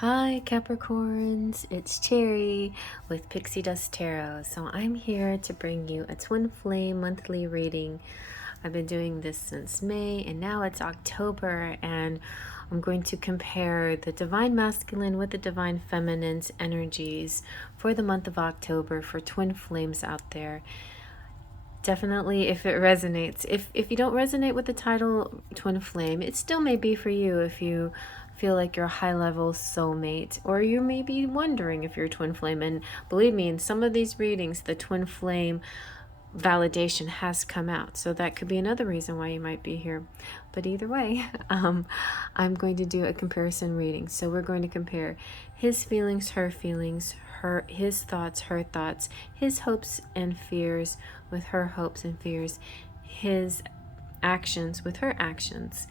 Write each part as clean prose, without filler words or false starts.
Hi Capricorns, it's Cherry with Pixie Dust Tarot. So I'm here to bring you a twin flame monthly reading. I've been doing this since May and now it's October, and I'm going to compare the Divine Masculine with the Divine Feminine's energies for the month of October for twin flames out there. Definitely, if it resonates. If you don't resonate with the title Twin Flame, it still may be for you if you feel like you're a high-level soulmate, or you may be wondering if you're a twin flame. And believe me, in some of these readings, the twin flame validation has come out, so that could be another reason why you might be here. But either way, I'm going to do a comparison reading. So we're going to compare his feelings, his thoughts, her thoughts, his hopes and fears with her hopes and fears, his actions with her actions,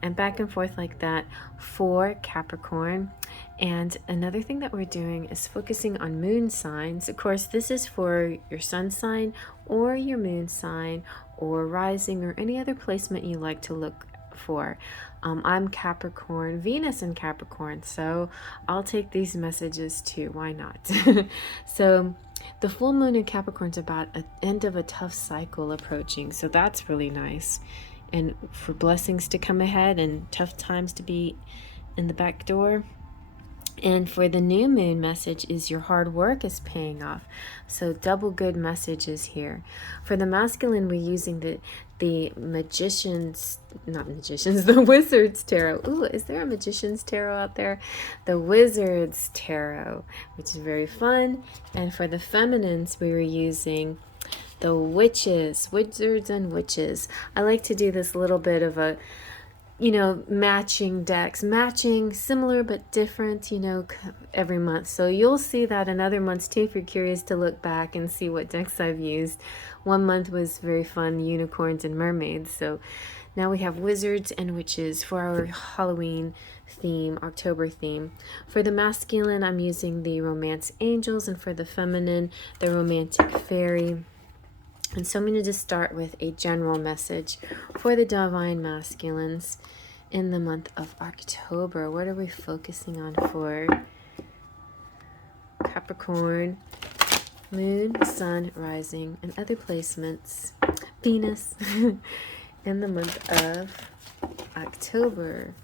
and back and forth like that for Capricorn. And another thing that we're doing is focusing on moon signs. Of course, this is for your sun sign or your moon sign or rising or any other placement you like to look for. I'm Capricorn, Venus in Capricorn, so I'll take these messages too. Why not? So the full moon in Capricorn is about an end of a tough cycle approaching, so that's really nice. And for blessings to come ahead and tough times to be in the back door. And for the new moon message is your hard work is paying off. So double good messages here. For the masculine, we're using the magicians, not magicians, the wizard's tarot. Ooh, is there a magician's tarot out there? The wizard's tarot, which is very fun. And for the feminines, we were using the wizards and witches. I like to do this little bit of a matching decks, matching, similar but different, every month. So you'll see that in other months too if you're curious to look back and see what decks I've used. One month was very fun, unicorns and mermaids. So now we have wizards and witches for our Halloween theme, October theme. For the masculine, I'm using the romance angels, and for the feminine, the romantic fairy. And so I'm going to just start with a general message for the divine masculines in the month of October. What are we focusing on for Capricorn, moon, sun, rising, and other placements, Venus, in the month of October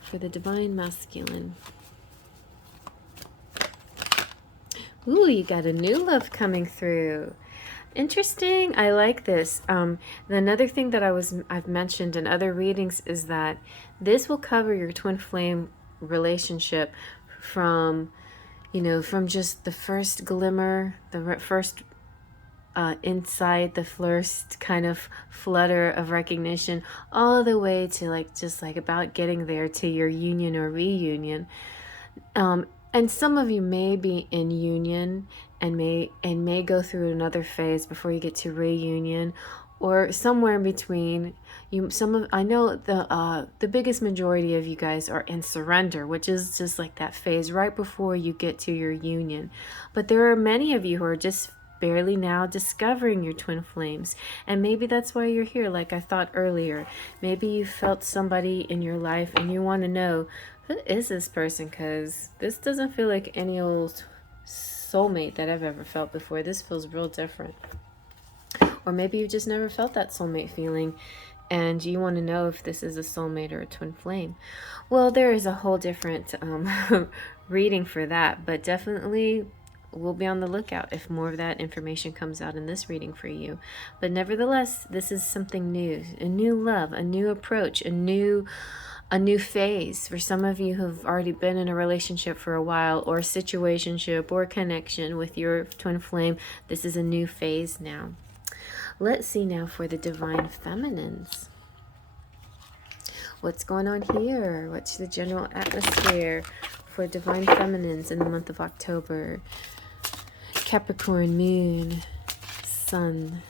for the divine masculine? Ooh, you got a new love coming through. Interesting. I like this. Another thing that I've mentioned in other readings is that this will cover your twin flame relationship from just the first glimmer, the first insight, the first kind of flutter of recognition, all the way to just about getting there to your union or reunion. And some of you may be in union and may go through another phase before you get to reunion, or somewhere in between. I know the biggest majority of you guys are in surrender, which is just like that phase right before you get to your union. But there are many of you who are just barely now discovering your twin flames, and maybe that's why you're here. Like I thought earlier, maybe you felt somebody in your life and you want to know, who is this person? Because this doesn't feel like any old soulmate that I've ever felt before. This feels real different. Or maybe you just never felt that soulmate feeling and you want to know if this is a soulmate or a twin flame. Well, there is a whole different reading for that, but definitely we'll be on the lookout if more of that information comes out in this reading for you. But nevertheless, this is something new, a new love, a new approach, a new phase. For some of you who've already been in a relationship for a while, or a situationship or connection with your twin flame, this is a new phase now. Let's see now for the divine feminines. What's going on here? What's the general atmosphere for divine feminines in the month of October? Capricorn, moon, sun,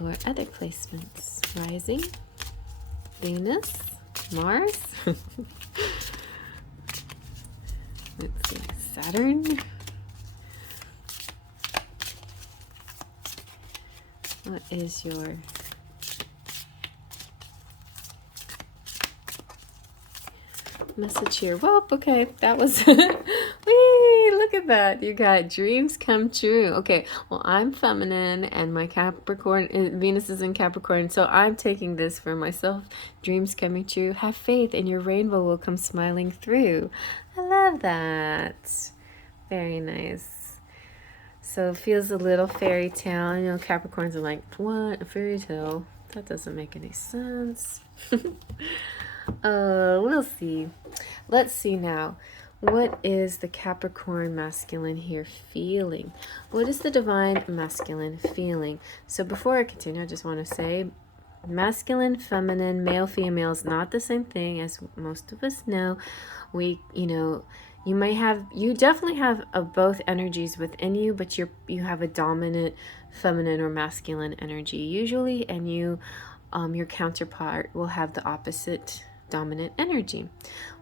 or other placements. Rising, Venus, Mars. Let's see, Saturn. What is your message here? Well, okay, that was whee, look at that. You got dreams come true. Okay, well, I'm feminine and my Capricorn, Venus is in Capricorn, so I'm taking this for myself. Dreams coming true. Have faith and your rainbow will come smiling through. I love that. Very nice. So it feels a little fairy tale. You know, Capricorns are like, what? A fairy tale? That doesn't make any sense. We'll see. Let's see now. What is the Capricorn masculine here feeling? What is the divine masculine feeling? So before I continue, I just want to say masculine, feminine, male, female is not the same thing, as most of us know. You definitely have both energies within you, but you have a dominant feminine or masculine energy usually, and your counterpart will have the opposite dominant energy.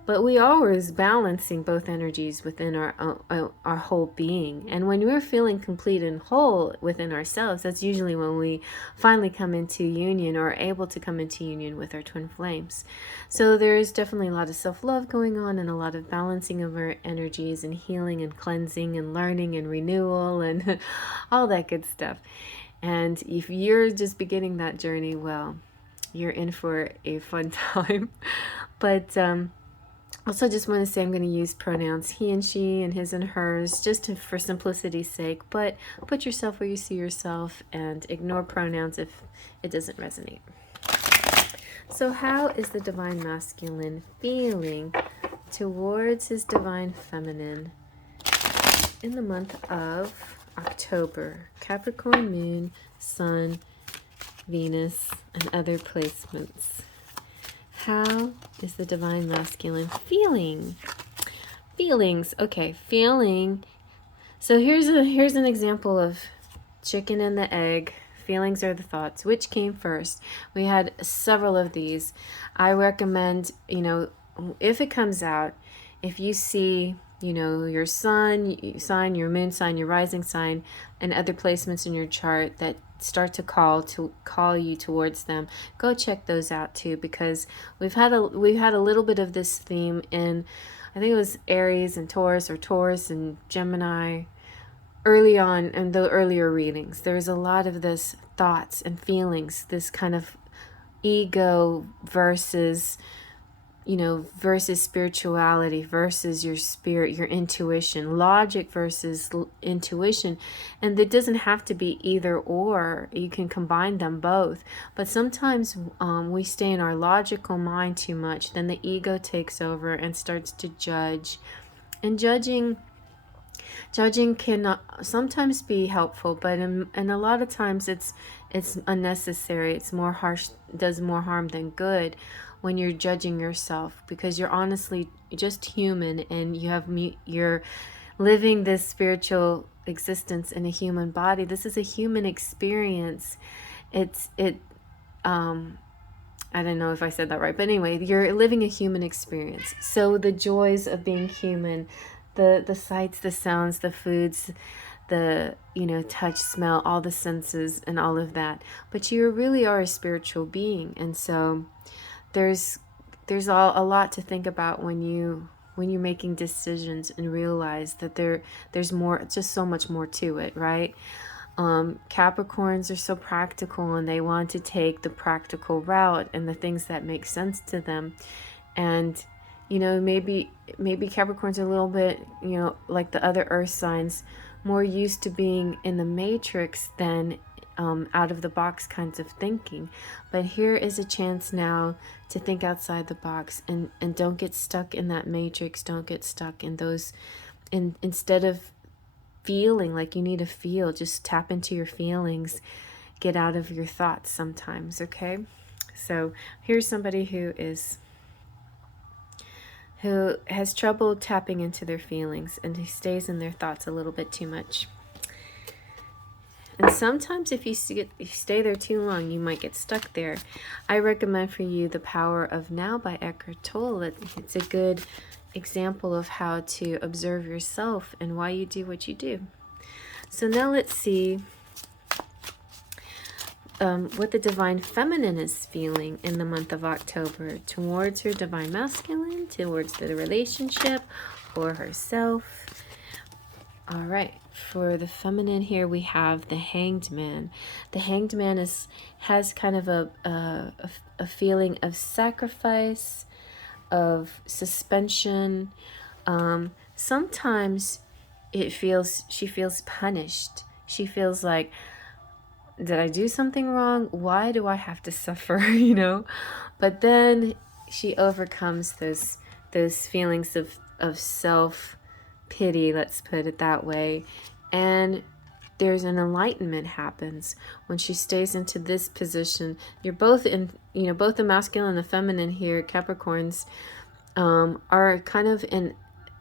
But we always balancing both energies within our whole being. And when we're feeling complete and whole within ourselves, that's usually when we finally come into union, or are able to come into union with our twin flames. So there's definitely a lot of self-love going on, and a lot of balancing of our energies, and healing and cleansing and learning and renewal and all that good stuff. And if you're just beginning that journey, well, you're in for a fun time. But also just want to say I'm going to use pronouns he and she and his and hers for simplicity's sake, but put yourself where you see yourself and ignore pronouns if it doesn't resonate. So how is the divine masculine feeling towards his divine feminine in the month of October? Capricorn moon, sun, Venus, and other placements. How is the divine masculine feeling? Feelings. Okay, feeling. So here's an example of chicken and the egg. Feelings are the thoughts. Which came first? We had several of these. I recommend, if it comes out, if you see, your sun sign, your moon sign, your rising sign, and other placements in your chart that start to call you towards them, go check those out too, because we've had a little bit of this theme in, I think it was Aries and Taurus, or Taurus and Gemini, early on in the earlier readings. There's a lot of this thoughts and feelings, this kind of ego versus spirituality versus your spirit, your intuition, logic versus intuition. And it doesn't have to be either or. You can combine them both. But sometimes we stay in our logical mind too much. Then the ego takes over and starts to judge. And judging can sometimes be helpful, but and a lot of times it's unnecessary. It's more harsh, does more harm than good when you're judging yourself, because you're honestly just human, and you're living this spiritual existence in a human body. This is a human experience. I don't know if I said that right, but anyway, you're living a human experience. So the joys of being human, the sights, the sounds, the foods, the touch, smell, all the senses and all of that, but you really are a spiritual being. And so there's a lot to think about when you're making decisions, and realize that there's more, just so much more to it, right? Capricorns are so practical, and they want to take the practical route and the things that make sense to them. And maybe Capricorns are a little bit, like the other earth signs, more used to being in the matrix than out of the box kinds of thinking. But here is a chance now to think outside the box, and don't get stuck in that matrix. Don't get stuck in those, instead of feeling like you need to feel, just tap into your feelings. Get out of your thoughts sometimes, okay? So here's somebody who has trouble tapping into their feelings, and who stays in their thoughts a little bit too much. And sometimes if you stay there too long, you might get stuck there. I recommend for you The Power of Now by Eckhart Tolle. It's a good example of how to observe yourself and why you do what you do. So now let's see what the divine feminine is feeling in the month of October towards her divine masculine, towards the relationship, or herself. All right, for the feminine here, we have the Hanged Man. The Hanged Man has kind of a feeling of sacrifice, of suspension. Sometimes she feels punished. She feels like, did I do something wrong? Why do I have to suffer? You know? But then she overcomes those feelings of self-pity, let's put it that way. And there's an enlightenment happens when she stays into this position. You're both in, both the masculine and the feminine here, Capricorns, are kind of in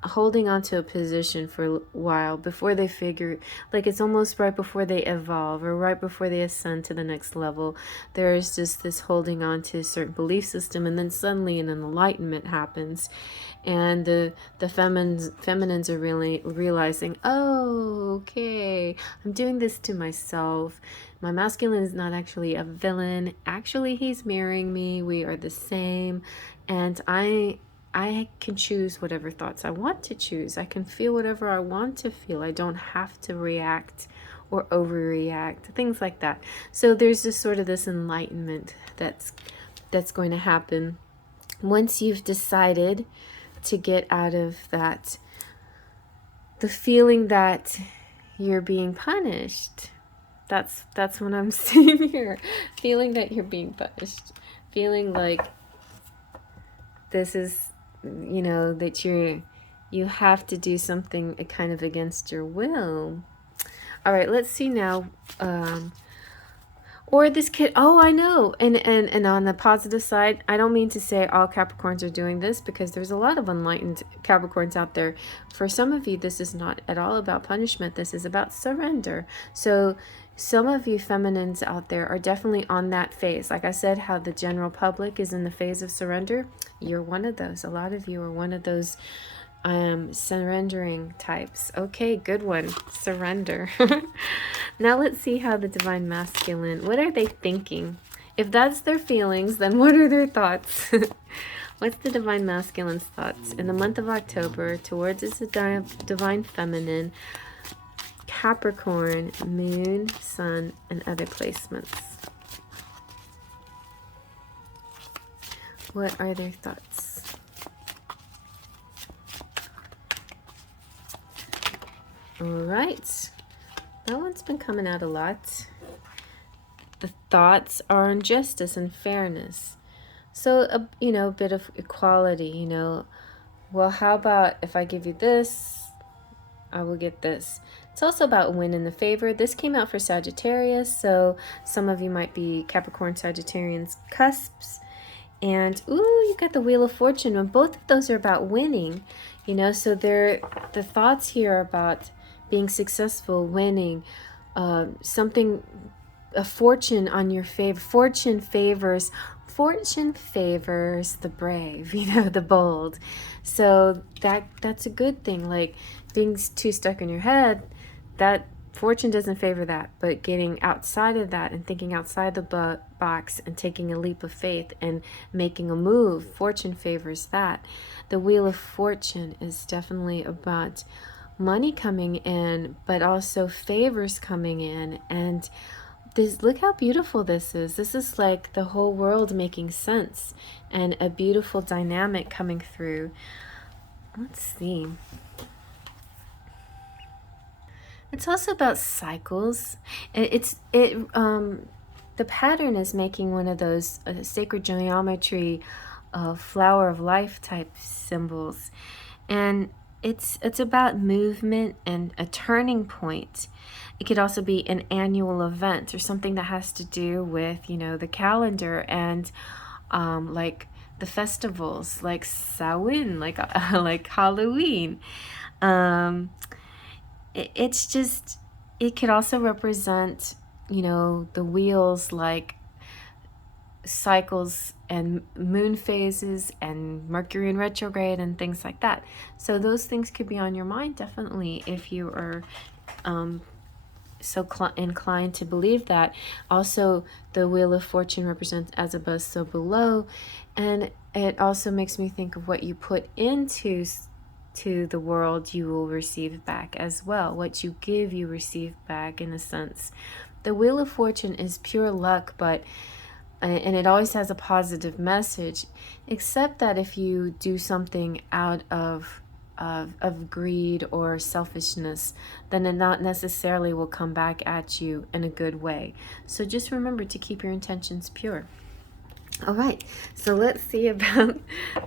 holding on to a position for a while before they figure, like it's almost right before they evolve or right before they ascend to the next level. There is just this holding on to a certain belief system, and then suddenly an enlightenment happens, and the feminines are really realizing, oh, okay, I'm doing this to myself. My masculine is not actually a villain. Actually, he's mirroring me. We are the same, and I can choose whatever thoughts I want to choose. I can feel whatever I want to feel. I don't have to react or overreact, things like that. So there's just sort of this enlightenment that's going to happen once you've decided to get out of that, the feeling that you're being punished. That's what I'm seeing here. Feeling that you're being punished. Feeling like this is, that you have to do something kind of against your will. All right, let's see now. Or this kid, oh, I know. And on the positive side, I don't mean to say all Capricorns are doing this, because there's a lot of enlightened Capricorns out there. For some of you, this is not at all about punishment. This is about surrender. So some of you feminines out there are definitely on that phase. Like I said, how the general public is in the phase of surrender. You're one of those. A lot of you are one of those surrendering types. Okay, good one. Surrender. Now let's see how the divine masculine, what are they thinking? If that's their feelings, then what are their thoughts? What's the divine masculine's thoughts in the month of October towards its divine feminine, Capricorn, moon, sun, and other placements? What are their thoughts? All right, that one's been coming out a lot. The thoughts are on justice and fairness. So, a bit of equality, well, how about if I give you this, I will get this. It's also about winning the favor. This came out for Sagittarius, so some of you might be Capricorn, Sagittarians, cusps. And, ooh, you got the Wheel of Fortune. And both of those are about winning, so the thoughts here are about being successful, winning, something, a fortune on your favor. Fortune favors the brave, the bold. So that's a good thing. Like being too stuck in your head, that fortune doesn't favor that. But getting outside of that and thinking outside the box and taking a leap of faith and making a move, fortune favors that. The Wheel of Fortune is definitely about money coming in, but also favors coming in. And this, look how beautiful this is. This is like the whole world making sense and a beautiful dynamic coming through. Let's see. It's also about cycles. The pattern is making one of those sacred geometry, flower of life type symbols, and it's about movement and a turning point. It could also be an annual event or something that has to do with, the calendar and like the festivals, like Samhain, like Halloween. It's just, it could also represent, the wheels, like cycles and moon phases and Mercury in retrograde and things like that. So those things could be on your mind, definitely, if you are inclined to believe that. Also, the Wheel of Fortune represents as above, so below. And it also makes me think of what you put into to the world, you will receive back as well. What you give, you receive back, in a sense. The Wheel of Fortune is pure luck, but and it always has a positive message, except that if you do something out of greed or selfishness, then it not necessarily will come back at you in a good way. So just remember to keep your intentions pure. All right, so let's see about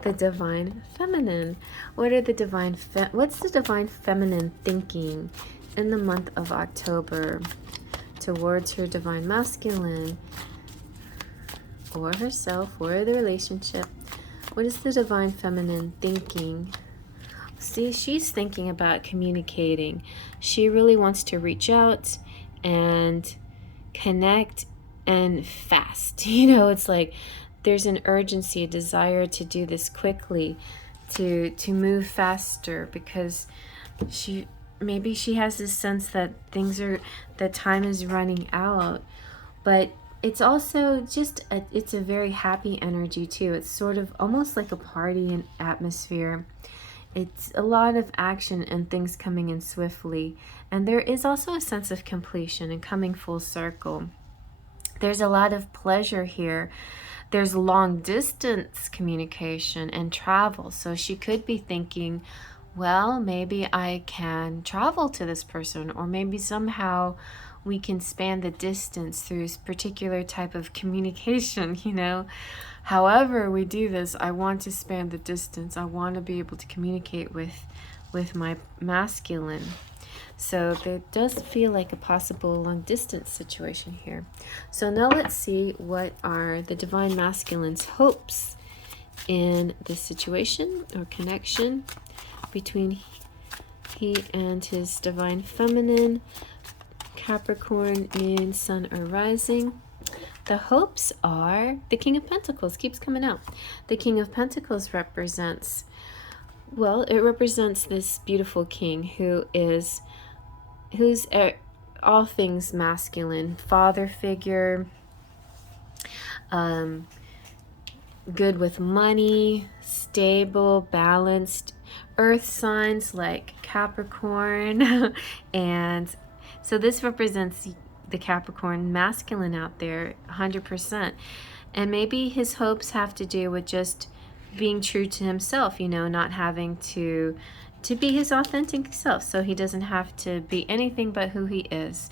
the divine feminine. What's the divine feminine thinking in the month of October towards her divine masculine, or herself, or the relationship? What is the divine feminine thinking? See, she's thinking about communicating. She really wants to reach out and connect, and fast. It's like there's an urgency, a desire to do this quickly, to move faster, because maybe she has this sense that that time is running out. But it's also just it's a very happy energy too. It's sort of almost like a party and atmosphere. It's a lot of action and things coming in swiftly. And there is also a sense of completion and coming full circle. There's a lot of pleasure here. There's long distance communication and travel. So she could be thinking, well, maybe I can travel to this person, or maybe somehow we can span the distance through a particular type of communication, However we do this, I want to span the distance. I want to be able to communicate with my masculine. So there does feel like a possible long distance situation here. So now let's see what are the divine masculine's hopes in this situation or connection between he and his divine feminine, Capricorn, moon, sun, or rising. The hopes are the King of Pentacles keeps coming out. The King of Pentacles represents, it represents this beautiful king who's all things masculine, father figure, good with money, stable, balanced, earth signs like Capricorn. And so this represents the Capricorn masculine out there 100%. And maybe his hopes have to do with just being true to himself, not having to be his authentic self, so he doesn't have to be anything but who he is.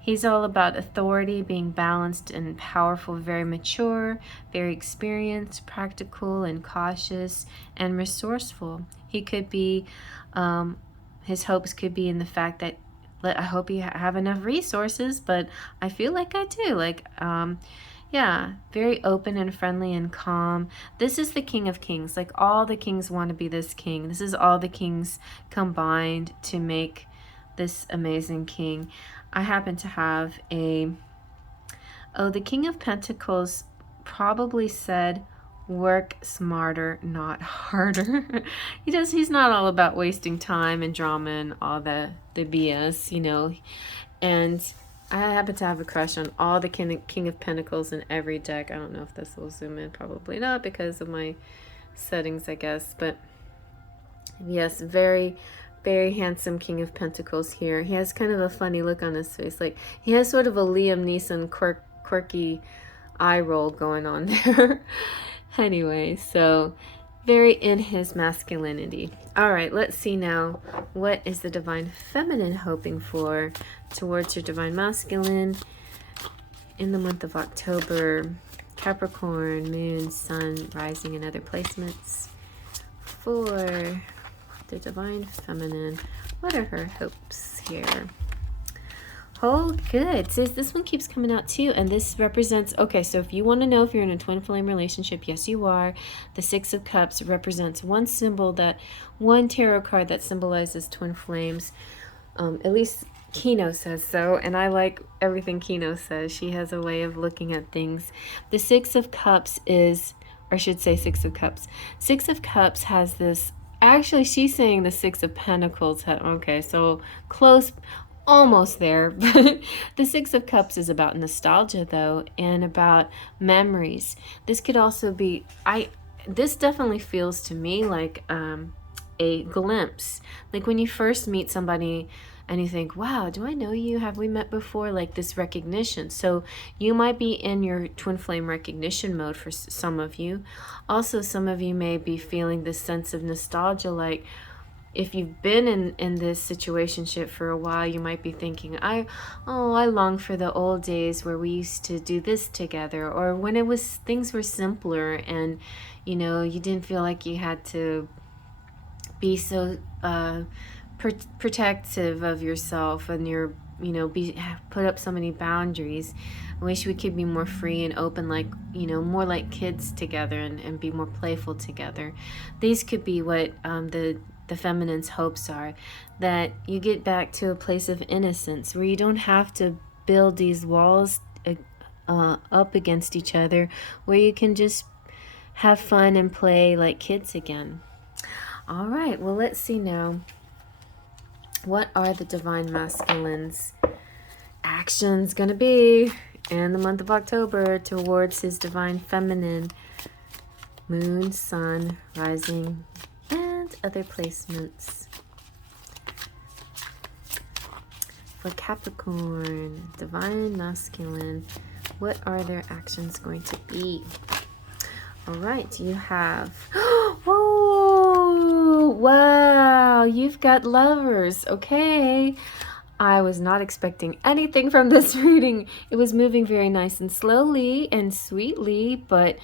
He's all about authority, being balanced and powerful, very mature, very experienced, practical and cautious, and resourceful. He could be, his hopes could be in the fact that, I hope you have enough resources, but I feel like I do. Yeah, very open and friendly and calm. This is the King of Kings. Like, all the kings want to be this king. This is all the kings combined to make this amazing king. I happen to have the King of Pentacles probably said, work smarter, not harder. He's not all about wasting time and drama and all the BS, And I happen to have a crush on all the King of Pentacles in every deck. I don't know if this will zoom in. Probably not because of my settings, I guess. But yes, very, very handsome King of Pentacles here. He has kind of a funny look on his face. Like, he has sort of a Liam Neeson quirky eye roll going on there. Anyway, so very in his masculinity. All right, let's see now. What is the divine feminine hoping for towards her divine masculine in the month of October? Capricorn, moon, sun, rising, and other placements. For the divine feminine, what are her hopes here? Oh, good. So this one keeps coming out too, and this represents, okay, so if you want to know if you're in a twin flame relationship, yes you are. The Six of Cups represents one tarot card that symbolizes twin flames. At least Kino says so, and I like everything Kino says. She has a way of looking at things. The Six of Cups is, or I should say Six of Cups. Six of Cups has this, actually she's saying the Six of Pentacles. Okay, so close, almost there. The Six of Cups is about nostalgia though, and about memories. This could also be, this definitely feels to me like a glimpse. Like when you first meet somebody and you think, wow, do I know you? Have we met before? Like this recognition. So you might be in your twin flame recognition mode for some of you. Also, some of you may be feeling this sense of nostalgia, like if you've been in this situationship for a while, you might be thinking, I long for the old days where we used to do this together, or when it was, things were simpler, and you know, you didn't feel like you had to be so protective of yourself, and your, you know, put up so many boundaries. I wish we could be more free and open, like, you know, more like kids together, and be more playful together. These could be what the feminine's hopes are, that you get back to a place of innocence where you don't have to build these walls up against each other, where you can just have fun and play like kids again. All right, well, let's see now. What are the divine masculine's actions gonna be in the month of October towards his divine feminine? Moon, sun, rising, and other placements. For Capricorn, divine masculine, what are their actions going to be? All right, you have, oh, wow, you've got lovers. Okay, I was not expecting anything from this reading. It was moving very nice and slowly and sweetly, but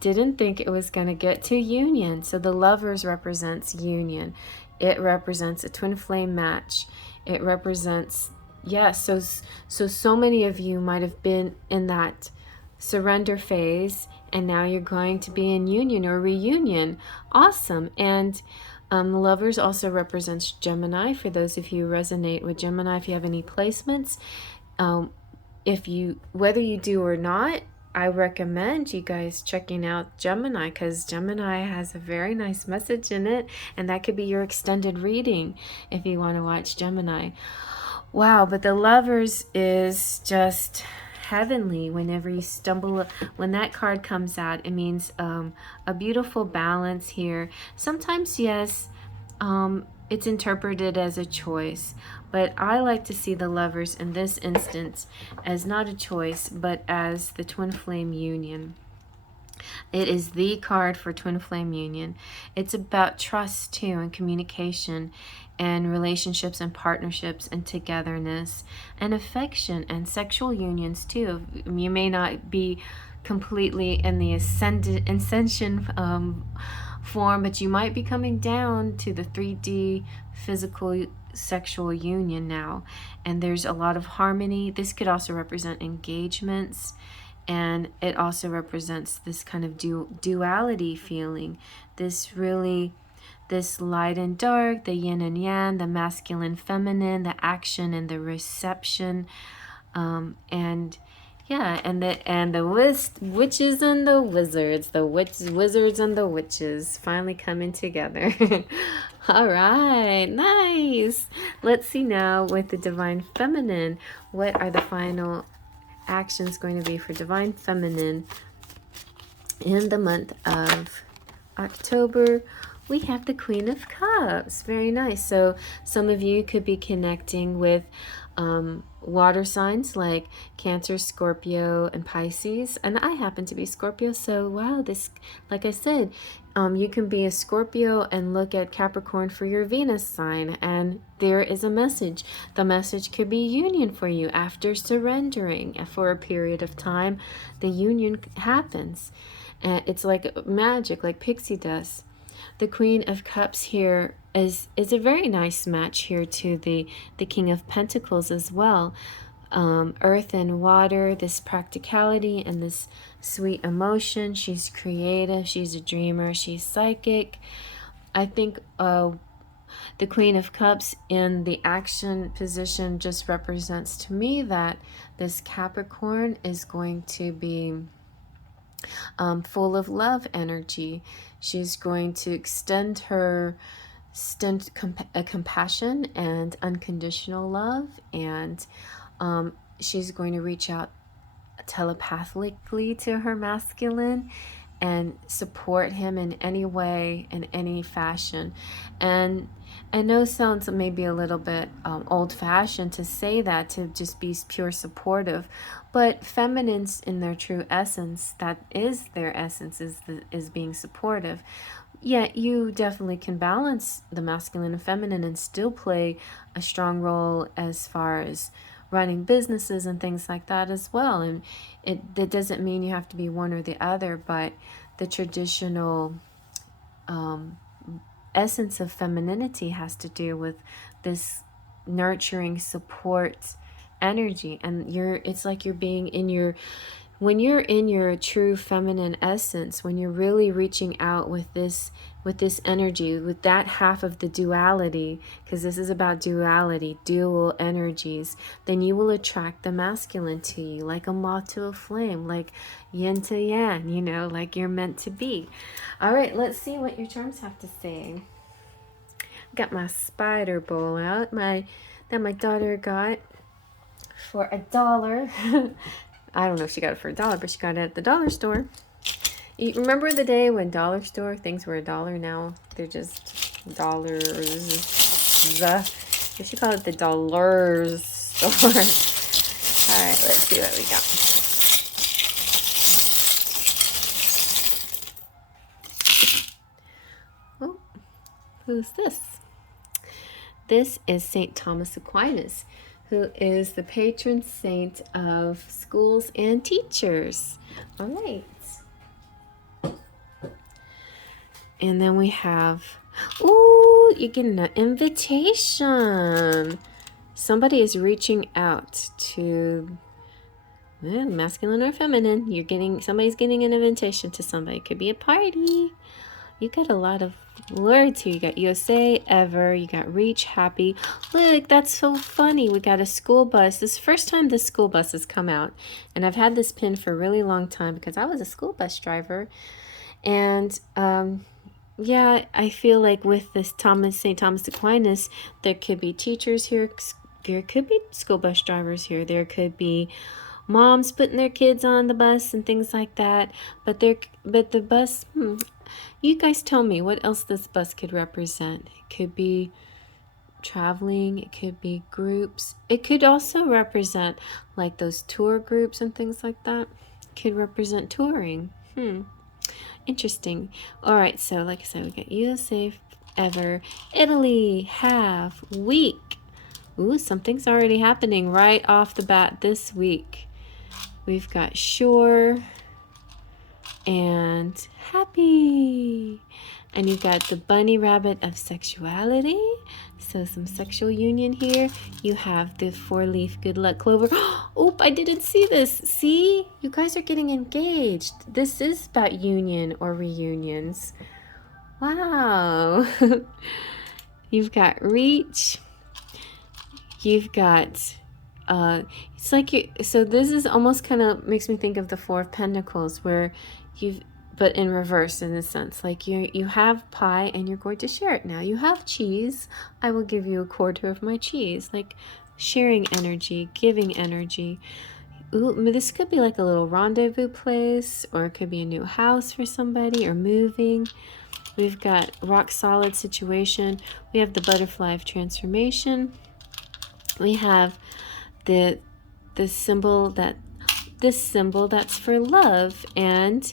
didn't think it was going to get to union. So the lovers represents union. It represents a twin flame match. It represents, yes, so many of you might have been in that surrender phase, and now you're going to be in union or reunion. Awesome. And the lovers also represents Gemini. For those of you who resonate with Gemini, if you have any placements, whether you do or not, I recommend you guys checking out Gemini, because Gemini has a very nice message in it, and that could be your extended reading if you want to watch Gemini. Wow, but the lovers is just heavenly. Whenever you stumble, when that card comes out, it means a beautiful balance here. Sometimes, yes, it's interpreted as a choice, but I like to see the lovers in this instance as not a choice, but as the twin flame union. It is the card for twin flame union. It's about trust too, and communication, and relationships and partnerships and togetherness and affection and sexual unions too. You may not be completely in the ascension form, but you might be coming down to the 3D physical sexual union now, and there's a lot of harmony. This could also represent engagements, and it also represents this kind of duality feeling, this light and dark, the yin and yang, the masculine, feminine, the action and the reception, and yeah, and the witches and the wizards, the wizards and the witches finally coming together. All right, nice. Let's see now with the divine feminine, what are the final actions going to be for divine feminine in the month of October? We have the Queen of Cups. Very nice. So some of you could be connecting with water signs like Cancer, Scorpio, and Pisces. And I happen to be Scorpio. So wow, this, like I said, you can be a Scorpio and look at Capricorn for your Venus sign, and there is a message. The message could be union for you after surrendering for a period of time. The union happens. It's like magic, like pixie dust. The Queen of Cups here is a very nice match here to the King of Pentacles as well. Earth and water, this practicality and this sweet emotion. She's creative, she's a dreamer, she's psychic. I think the Queen of Cups in the action position just represents to me that this Capricorn is going to be full of love energy. She's going to extend her compassion and unconditional love, and she's going to reach out telepathically to her masculine and support him in any way, in any fashion. And I know it sounds maybe a little bit old-fashioned to say that, to just be pure supportive, but feminines in their true essence, that is their essence, is being supportive. Yet you definitely can balance the masculine and feminine and still play a strong role as far as running businesses and things like that as well. And that doesn't mean you have to be one or the other, but the traditional essence of femininity has to do with this nurturing support energy. And it's like you're being in your, when you're in your true feminine essence, when you're really reaching out with this energy, with that half of the duality, because this is about duality, dual energies, then you will attract the masculine to you, like a moth to a flame, like yin to yang, you know, like you're meant to be. All right, let's see what your charms have to say. Got my spider bowl out, that my daughter got for $1. I don't know if she got it for $1, but she got it at the dollar store. You remember the day when dollar store things were $1? Now they're just dollars. You should call it the dollars store. All right, let's see what we got. Oh, who's this? This is St. Thomas Aquinas, who is the patron saint of schools and teachers. All right. And then we have, ooh, you're getting an invitation. Somebody is reaching out to, masculine or feminine. Somebody's getting an invitation to somebody. It could be a party. You got a lot of words here. You got USA, ever. You got reach, happy. Look, that's so funny. We got a school bus. This is the first time this school bus has come out. And I've had this pin for a really long time because I was a school bus driver. And yeah, I feel like with this St. Thomas Aquinas, there could be teachers here. There could be school bus drivers here. There could be moms putting their kids on the bus and things like that. But the bus, you guys tell me what else this bus could represent. It could be traveling. It could be groups. It could also represent like those tour groups and things like that. It could represent touring. Interesting. All right, so like I said, we got USA, ever, Italy, half, week. Ooh, something's already happening right off the bat this week. We've got sure and happy. And you've got the bunny rabbit of sexuality. So some sexual union here. You have the 4-leaf good luck clover. Oop, I didn't see this. See? You guys are getting engaged. This is about union or reunions. Wow. You've got reach. You've got it's like so this is almost kind of makes me think of the 4 of Pentacles, where but in reverse, in a sense, like you have pie and you're going to share it now. You have cheese, I will give you 1/4 of my cheese. Like sharing energy, giving energy. Ooh, this could be like a little rendezvous place, or it could be a new house for somebody, or moving. We've got rock solid situation. We have the butterfly of transformation. We have this symbol that's for love, and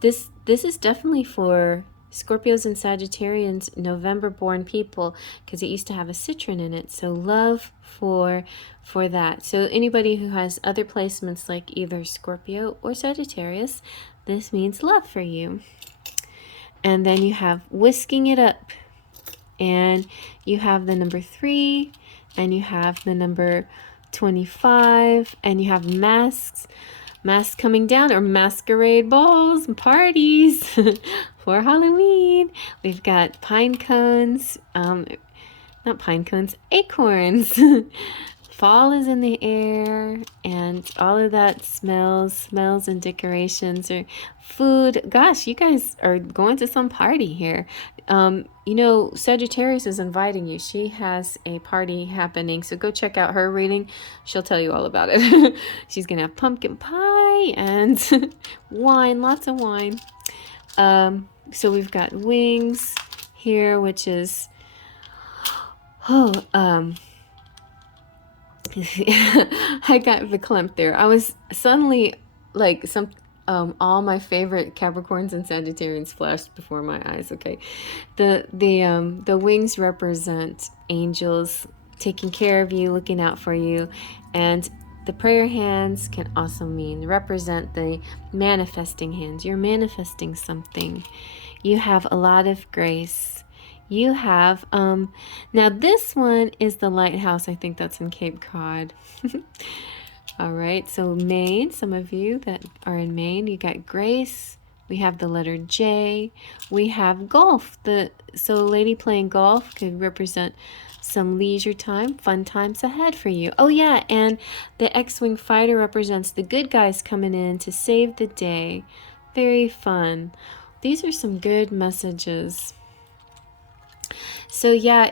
this is definitely for Scorpios and Sagittarians, November born people, because it used to have a citron in it. So love for that. So anybody who has other placements like either Scorpio or Sagittarius, this means love for you. And then you have whisking it up, and you have the number 3, and you have the number 25, and you have masks coming down, or masquerade balls and parties for Halloween. We've got pine cones, not pine cones, acorns. fall is in the air, and all of that smells and decorations or food. Gosh, you guys are going to some party here. You know, Sagittarius is inviting you. She has a party happening, so go check out her reading. She'll tell you all about it. She's gonna have pumpkin pie and wine, lots of wine. So we've got wings here, which is I got verklempt there. I was suddenly like all my favorite Capricorns and Sagittarians flashed before my eyes. Okay, the wings represent angels taking care of you, looking out for you, and the prayer hands can also represent the manifesting hands. You're manifesting something. You have a lot of grace. You have, now this one is the lighthouse. I think that's in Cape Cod. All right, so Maine, some of you that are in Maine, you got grace. We have the letter J. We have golf. So lady playing golf could represent some leisure time, fun times ahead for you. Oh yeah, and the X-Wing fighter represents the good guys coming in to save the day. Very fun. These are some good messages. So yeah,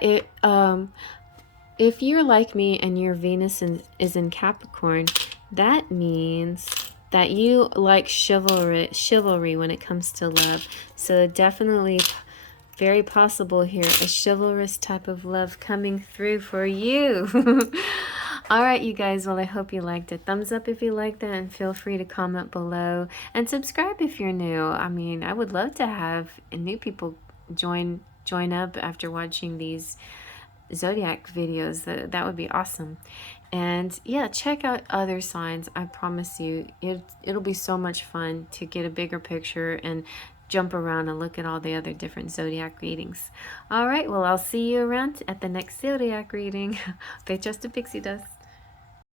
if you're like me and your Venus is in Capricorn, that means that you like chivalry when it comes to love. So definitely very possible here, a chivalrous type of love coming through for you. All right, you guys, well, I hope you liked it. Thumbs up if you liked it, and feel free to comment below and subscribe if you're new. I mean, I would love to have new people join up after watching these zodiac videos. That would be awesome. And yeah, check out other signs. I promise you it'll be so much fun to get a bigger picture and jump around and look at all the other different zodiac readings. All right, well, I'll see you around at the next zodiac reading. Fate, Just a Pixie Dust.